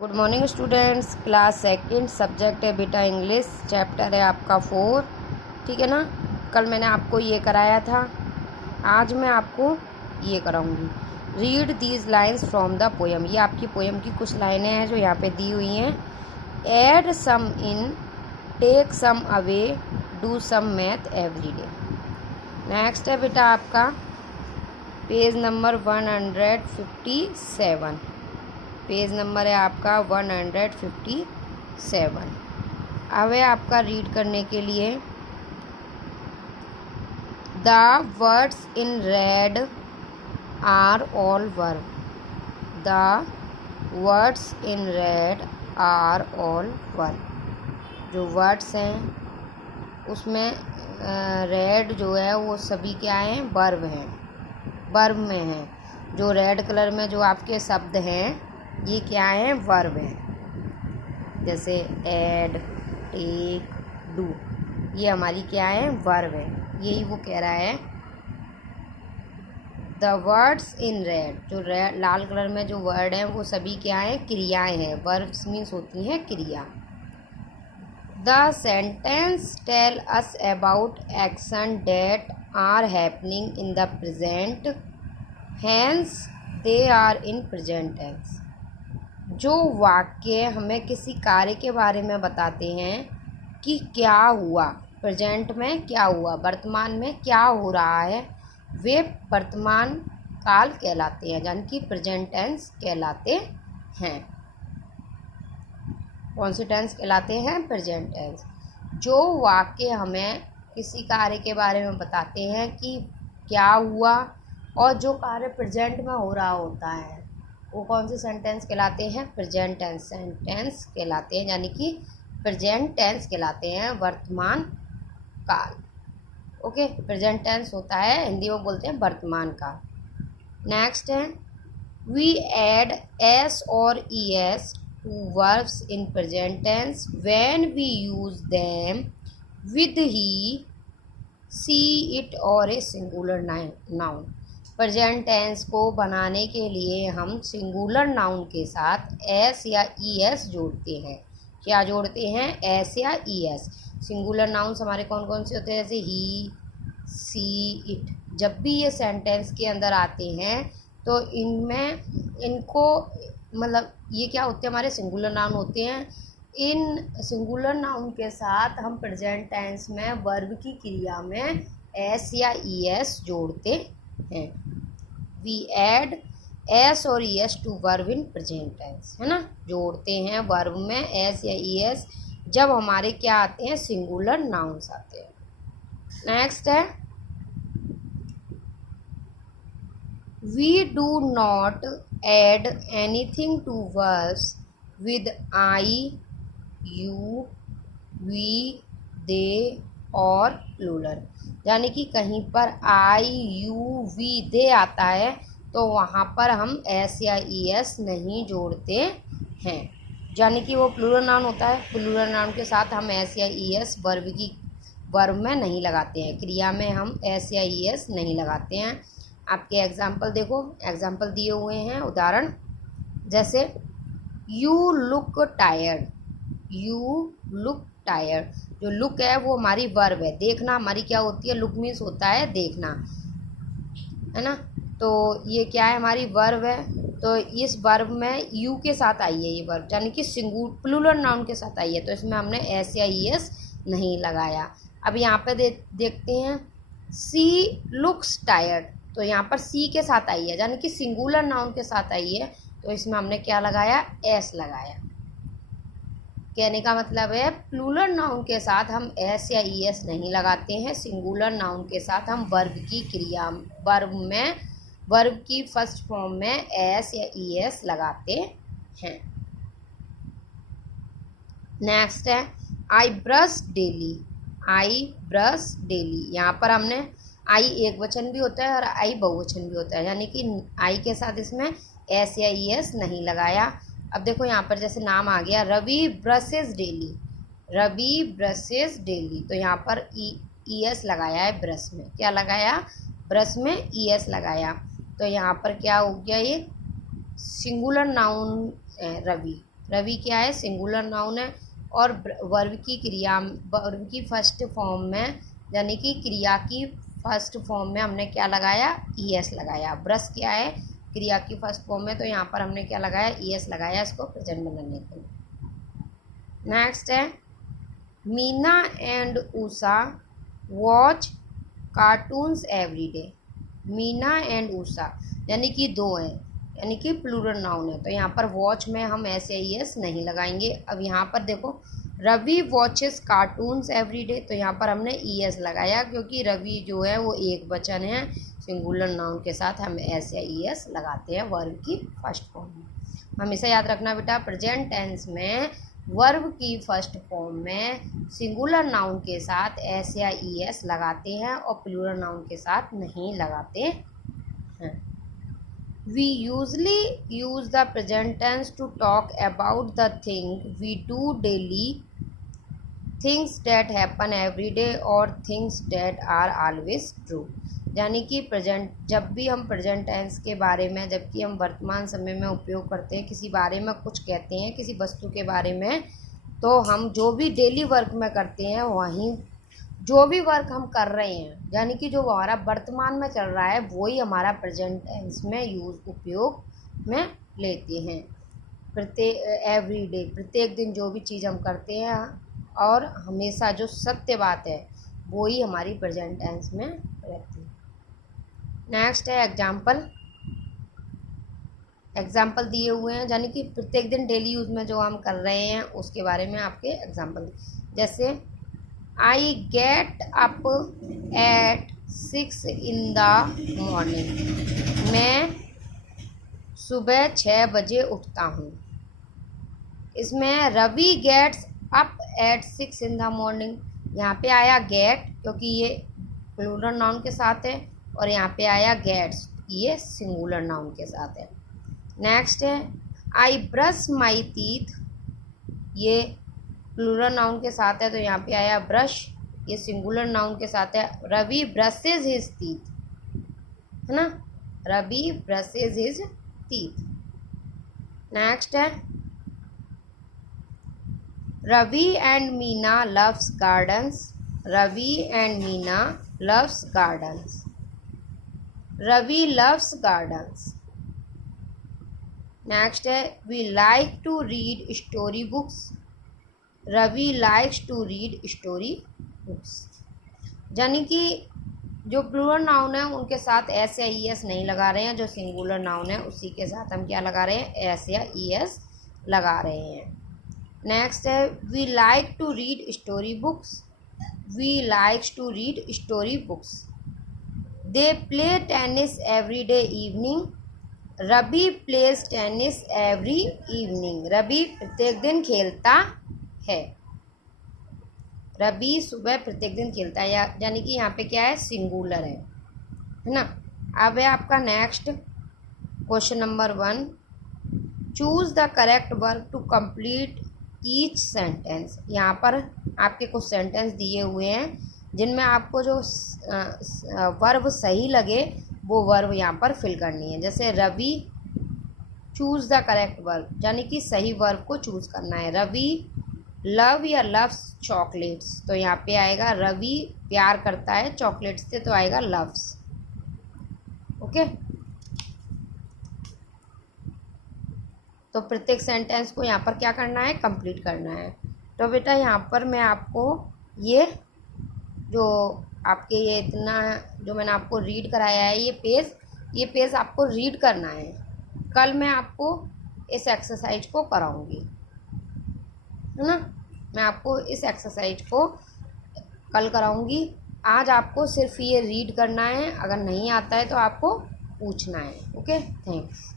Good morning students. Class second, subject है बेटा English, chapter है आपका 4। ठीक है ना। कल मैंने आपको ये कराया था, आज मैं आपको ये कराऊंगी। Read these lines from the poem. ये आपकी पोएम की कुछ लाइनें हैं जो यहाँ पे दी हुई हैं। Add some in, take some away, do some math every day. Next है बेटा आपका पेज नंबर 157। पेज नंबर है आपका 157। अब है आपका रीड करने के लिए। The words in red are all verb. The words in red are all verb. जो वर्ड्स हैं उसमें रेड जो है वो सभी क्या हैं, वर्ब हैं, वर्ब में हैं। जो रेड कलर में जो आपके शब्द हैं ये क्या है, वर्ब है। जैसे ऐड, टेक, डू, ये हमारी क्या है, वर्ब है। यही वो कह रहा है। द वर्ड्स इन रेड, जो लाल कलर में जो वर्ड हैं वो सभी क्या है, क्रियाएं हैं। वर्ब्स मीन्स होती हैं क्रिया। The sentence tell us about action that are happening in the present, hence they are in present tense. जो वाक्य हमें किसी कार्य के बारे में बताते हैं कि क्या हुआ, प्रेजेंट में क्या हुआ, वर्तमान में क्या हो रहा है, वे वर्तमान काल कहलाते हैं, यानी कि प्रेजेंट टेंस कहलाते हैं। कौन से टेंस कहलाते हैं, प्रेजेंट टेंस। जो वाक्य हमें किसी कार्य के बारे में बताते हैं कि क्या हुआ और जो कार्य प्रेजेंट में हो रहा होता है वो कौन से सेंटेंस कहलाते हैं, प्रेजेंट टेंस सेंटेंस कहलाते हैं, यानी कि प्रेजेंट टेंस कहलाते हैं, वर्तमान काल। ओके, प्रेजेंट टेंस होता है, हिंदी में बोलते हैं वर्तमान काल। नेक्स्ट है वी ऐड एस और E S to verbs in present tense when we use them with he, she, it और a singular noun. Present tense को बनाने के लिए हम सिंगुलर नाउन के साथ एस या ई एस जोड़ते हैं। क्या जोड़ते हैं, एस या ई एस। सिंगुलर नाउन्स हमारे कौन कौन से होते हैं, जैसे ही, सी, इट। जब भी ये सेंटेंस के अंदर आते हैं तो इनमें इनको मतलब ये क्या होते हैं, हमारे सिंगुलर नाउन होते हैं। इन सिंगुलर नाउन के साथ हम प्रेजेंट टेंस में वर्ब की क्रिया में एस या ई एस जोड़ते हैं। वी ऐड एस और E S to verb in present tense, है ना, जोड़ते हैं वर्ब में एस या ई एस जब हमारे क्या आते हैं, सिंगुलर नाउन्स आते हैं। नेक्स्ट है we do not add anything to verbs with I, you, we, they और प्लूरल। यानी कि कहीं पर आई, यू, वी, दे आता है तो वहाँ पर हम एस या ई एस नहीं जोड़ते हैं, यानी कि वो प्लूरल नाउन होता है। प्लूरल नाउन के साथ हम एस या ई एस वर्ब में नहीं लगाते हैं, क्रिया में हम एस या ई एस नहीं लगाते हैं। आपके एग्जाम्पल देखो, एग्जाम्पल दिए हुए हैं, उदाहरण जैसे you look tired, you look tired. जो लुक है वो हमारी वर्ब है, देखना हमारी क्या होती है, लुक मीन्स होता है देखना, है ना। तो ये क्या है, हमारी वर्ब है। तो इस वर्ब में यू के साथ आई है ये वर्ब, यानी कि प्लूरल नाउन के साथ आई है, तो इसमें हमने एस या ई एस नहीं लगाया। अब यहाँ पे देखते हैं सी लुक्स टायर्ड, तो यहाँ पर सी के साथ आई है, यानी कि सिंगुलर नाउन के साथ आई है, तो इसमें हमने क्या लगाया, एस लगाया। कहने का मतलब है प्लूरल नाउन के साथ हम एस या ई एस नहीं लगाते हैं, सिंगुलर नाउन के साथ हम वर्ब की क्रिया, वर्ब की फर्स्ट फॉर्म में एस या ई एस लगाते हैं। नेक्स्ट है I brush daily, I brush daily. यहाँ पर हमने आई एक वचन भी होता है और आई बहुवचन भी होता है, यानी कि आई के साथ इसमें एस या ई एस नहीं लगाया। अब देखो यहाँ पर जैसे नाम आ गया Ravi brushes daily, Ravi brushes daily, तो यहाँ पर ई एस लगाया है ब्रश में, क्या लगाया, ब्रश में ई एस लगाया। तो यहाँ पर क्या हो गया, ये सिंगुलर नाउन रवि, रवि क्या है, सिंगुलर नाउन है। और वर्ब की फर्स्ट फॉर्म में, यानी कि क्रिया की फर्स्ट फॉर्म में हमने क्या लगाया, ईएस लगाया। ब्रश क्या है, क्रिया की फर्स्ट फॉर्म में, तो यहाँ पर हमने क्या लगाया, ईएस लगाया इसको प्रेजेंट बनाने के लिए। नेक्स्ट है, Meena and Usha watch cartoons every day. Meena and Usha यानी कि दो हैं, यानी कि प्लूरल नाउन है, तो यहाँ पर वॉच में हम ऐसे ईएस नहीं लगाएंगे। अब यहाँ पर देखो, Ravi watches cartoons every day, तो यहाँ पर हमने ईएस लगाया क्योंकि रवि जो है वो एक वचन है, सिंगुलर नाउन के साथ हम ऐसे ईएस लगाते हैं वर्ब की फर्स्ट फॉर्म में। हमेशा याद रखना बेटा, प्रेजेंट टेंस में वर्ब की फर्स्ट फॉर्म में सिंगुलर नाउन के साथ एस या ईएस लगाते हैं और प्लूरल नाउन के साथ नहीं लगाते हैं। We usually use the present tense to talk about the thing we do daily, things that happen every day or things that are always true। यानी कि जब भी हम प्रेजेंट टेंस के बारे में, जबकि हम वर्तमान समय में उपयोग करते हैं, किसी बारे में कुछ कहते हैं, किसी वस्तु के बारे में, तो हम जो भी डेली वर्क में करते हैं वहीं जो भी वर्क हम कर रहे हैं, यानी कि जो हमारा वर्तमान में चल रहा है, वही हमारा प्रेजेंट टेंस में उपयोग में लेते हैं। एवरी डे, प्रत्येक दिन जो भी चीज़ हम करते हैं और हमेशा जो सत्य बात है वही हमारी प्रेजेंट टेंस में रहती है। नेक्स्ट है एग्जाम्पल दिए हुए हैं, यानी कि प्रत्येक दिन डेली यूज़ में जो हम कर रहे हैं उसके बारे में आपके एग्जाम्पल, जैसे I get up at 6 in the morning। मैं सुबह 6 बजे उठता हूँ। इसमें Ravi gets up at 6 in the morning, यहाँ पे आया गेट क्योंकि ये प्लूरल नाउन के साथ है, और यहाँ पे आया गेट्स, ये सिंगुलर नाउन के साथ है। नेक्स्ट है, आई ब्रश माई टीथ, ये प्लूरल नाउन के साथ है, तो यहाँ पे आया ब्रश, ये सिंगुलर नाउन के साथ है। रवि ब्रशेज हिज टीथ, है ना, Ravi brushes his teeth. Next है, Ravi and Meena loves gardens, Ravi and Meena loves gardens, Ravi loves gardens. Next है, we like to read story books, Ravi likes to read story books. यानी कि जो प्लूरल नाउन है उनके साथ एस या ईएस नहीं लगा रहे हैं, जो सिंगुलर नाउन है उसी के साथ हम क्या लगा रहे हैं, एस या ईएस लगा रहे हैं। नेक्स्ट है, we like to read story books, we likes to read story books. They play tennis every day evening, Ravi plays tennis every evening, Ravi प्रत्येक दिन खेलता है, रवि सुबह प्रत्येक दिन खेलता है, यानी कि यहाँ पे क्या है, सिंगुलर है ना। अब है आपका next question number 1, choose the correct verb to complete each sentence. यहाँ पर आपके कुछ सेंटेंस दिए हुए हैं जिनमें आपको जो वर्ब सही लगे वो वर्ब यहाँ पर फिल करनी है। जैसे Ravi choose the correct verb, यानी कि सही वर्ब को चूज़ करना है। रवि लव या लव्स चॉकलेट्स, तो यहाँ पे आएगा रवि प्यार करता है चॉकलेट्स से, तो आएगा लव्स। ओके, तो प्रत्येक सेंटेंस को यहाँ पर क्या करना है, कंप्लीट करना है। तो बेटा यहाँ पर मैं आपको ये जो आपके ये इतना जो मैंने आपको रीड कराया है, ये पेज आपको रीड करना है। कल मैं आपको इस एक्सरसाइज को कराऊंगी, है ना, मैं आपको इस एक्सरसाइज को कल कराऊंगी। आज आपको सिर्फ ये रीड करना है, अगर नहीं आता है तो आपको पूछना है। Okay, thanks.